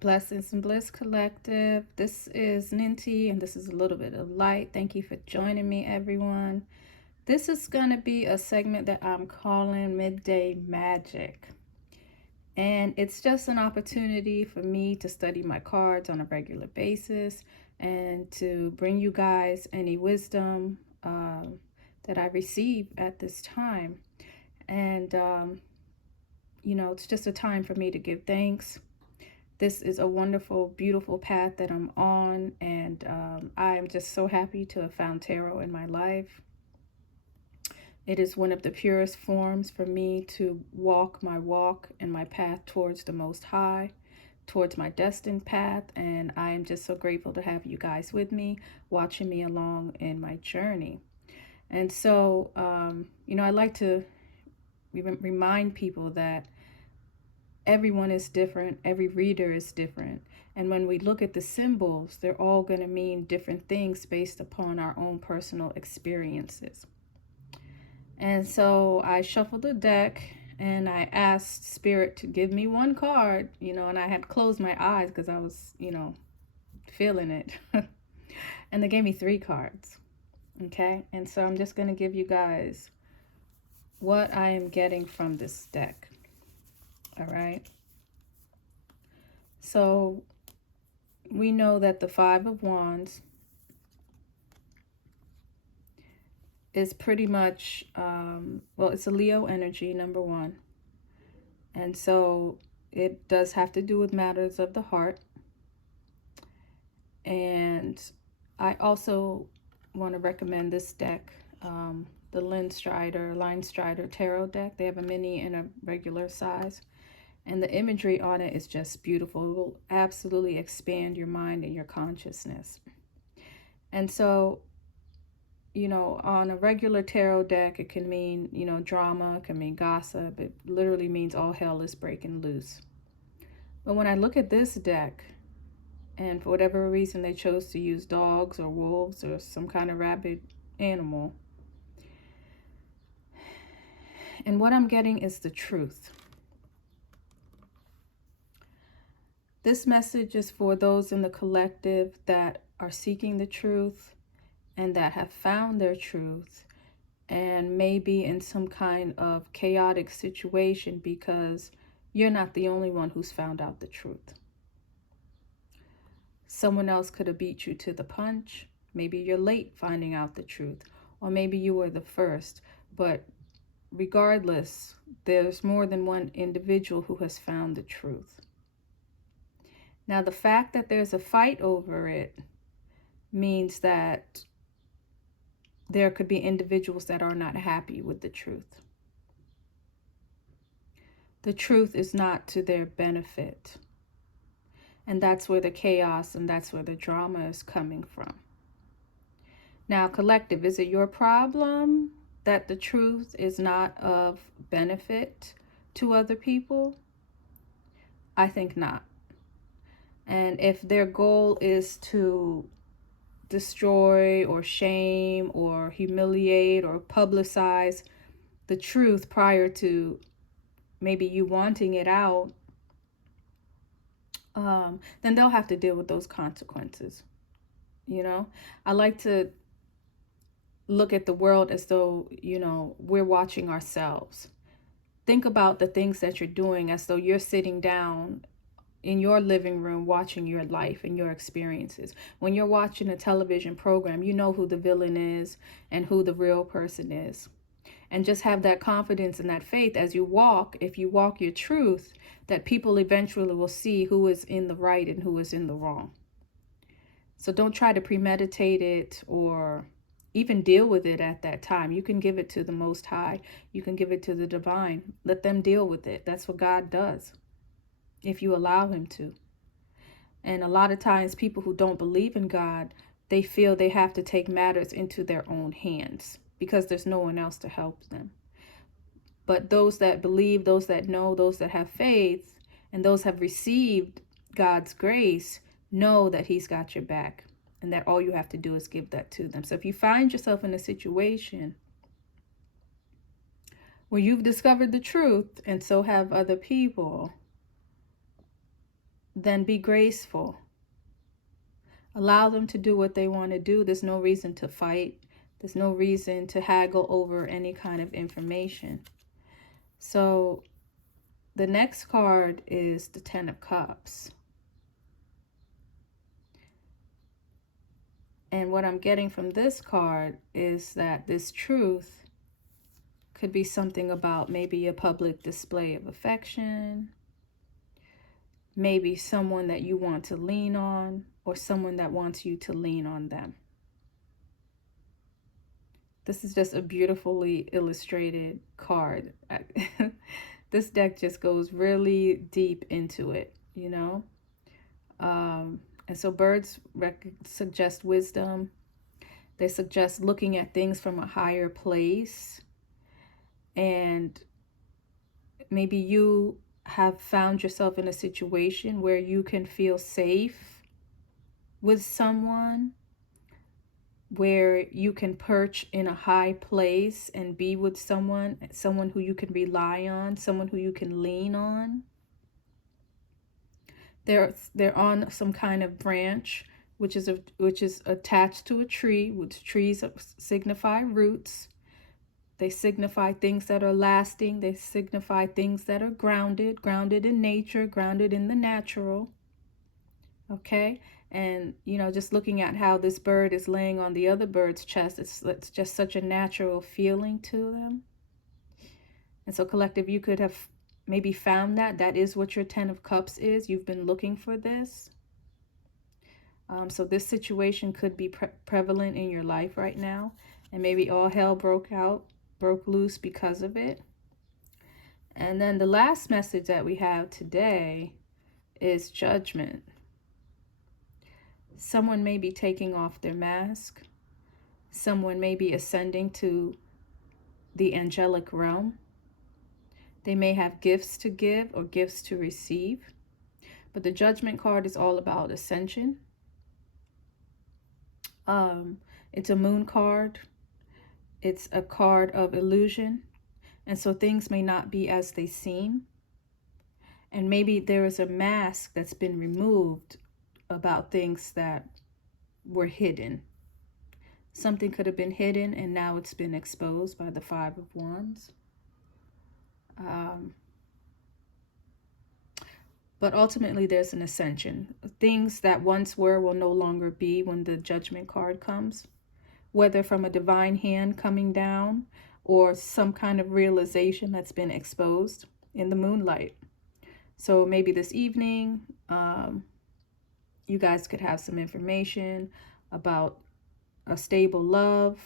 Blessings and Bliss Collective. This is Ninti, and this is a little bit of light. Thank you for joining me, everyone. This is going to be a segment that I'm calling Midday Magic. And it's just an opportunity for me to study my cards on a regular basis and to bring you guys any wisdom that I receive at this time. And, it's just a time for me to give thanks. This is a wonderful, beautiful path that I'm on, and I am just so happy to have found tarot in my life. It is one of the purest forms for me to walk my walk and my path towards the Most High, towards my destined path, and I am just so grateful to have you guys with me, watching me along in my journey. And so, I like to remind people that everyone is different, every reader is different. And when we look at the symbols, they're all going to mean different things based upon our own personal experiences. And so I shuffled the deck and I asked Spirit to give me one card, and I had closed my eyes because I was, feeling it. And they gave me 3 cards. Okay. And so I'm just going to give you guys what I am getting from this deck. All right. So we know that the 5 of Wands is pretty much, it's a Leo energy, number 1. And so it does have to do with matters of the heart. And I also want to recommend this deck, the Line Strider Tarot deck. They have a mini and a regular size. And the imagery on it is just beautiful. It will absolutely expand your mind and your consciousness. And so, on a regular tarot deck, it can mean, drama, it can mean gossip. It literally means all hell is breaking loose. But when I look at this deck, and for whatever reason they chose to use dogs or wolves or some kind of rabid animal, and what I'm getting is the truth. This message is for those in the collective that are seeking the truth and that have found their truth and may be in some kind of chaotic situation because you're not the only one who's found out the truth. Someone else could have beat you to the punch. Maybe you're late finding out the truth, or maybe you were the first. But regardless, there's more than one individual who has found the truth. Now, the fact that there's a fight over it means that there could be individuals that are not happy with the truth. The truth is not to their benefit. And that's where the chaos and that's where the drama is coming from. Now, collective, is it your problem that the truth is not of benefit to other people? I think not. And if their goal is to destroy or shame or humiliate or publicize the truth prior to maybe you wanting it out, then they'll have to deal with those consequences. I like to look at the world as though, we're watching ourselves. Think about the things that you're doing as though you're sitting down in your living room watching your life and your experiences. When you're watching a television program, you know who the villain is and who the real person is. And just have that confidence and that faith as you walk, if you walk your truth, that people eventually will see who is in the right and who is in the wrong. So don't try to premeditate it or even deal with it at that time. You can give it to the Most High. You can give it to the divine. Let them deal with it. That's what God does, if you allow him to. And a lot of times people who don't believe in God, they feel they have to take matters into their own hands because there's no one else to help them. But those that believe, those that know, those that have faith, and those have received God's grace, know that he's got your back and that all you have to do is give that to them. So if you find yourself in a situation where you've discovered the truth and so have other people, then be graceful. Allow them to do what they want to do. There's no reason to fight. There's no reason to haggle over any kind of information. So the next card is the Ten of Cups. And what I'm getting from this card is that this truth could be something about maybe a public display of affection, maybe someone that you want to lean on, or someone that wants you to lean on them. This is just a beautifully illustrated card. This deck just goes really deep into it, you know? And so birds suggest wisdom. They suggest looking at things from a higher place. And maybe you have found yourself in a situation where you can feel safe with someone, where you can perch in a high place and be with someone who you can rely on, someone who you can lean on. They're on some kind of branch, which is attached to a tree, which trees signify roots. They signify things that are lasting. They signify things that are grounded in nature, grounded in the natural. Okay? And, you know, just looking at how this bird is laying on the other bird's chest, it's just such a natural feeling to them. And so, collective, you could have maybe found that is what your Ten of Cups is. You've been looking for this. So this situation could be prevalent in your life right now. And maybe all hell broke loose because of it. And then the last message that we have today is judgment. Someone may be taking off their mask. Someone may be ascending to the angelic realm. They may have gifts to give or gifts to receive. But the judgment card is all about ascension. It's a moon card. It's a card of illusion. And so things may not be as they seem. And maybe there is a mask that's been removed about things that were hidden. Something could have been hidden and now it's been exposed by the Five of Wands. But ultimately there's an ascension. Things that once were will no longer be when the judgment card comes. Whether from a divine hand coming down or some kind of realization that's been exposed in the moonlight. So maybe this evening, you guys could have some information about a stable love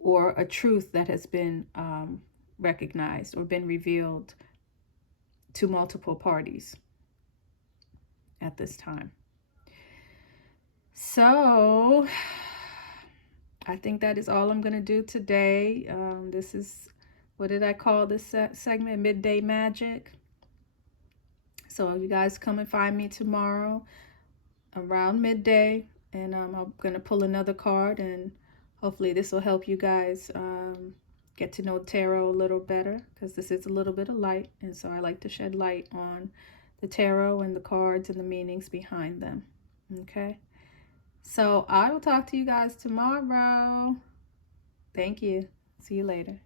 or a truth that has been recognized or been revealed to multiple parties at this time. So I think that is all I'm going to do today. This is, what did I call this segment? Midday Magic. So you guys come and find me tomorrow around midday. And I'm going to pull another card. And hopefully this will help you guys get to know tarot a little better. Because this is a little bit of light. And so I like to shed light on the tarot and the cards and the meanings behind them. Okay. So I will talk to you guys tomorrow. Thank you. See you later.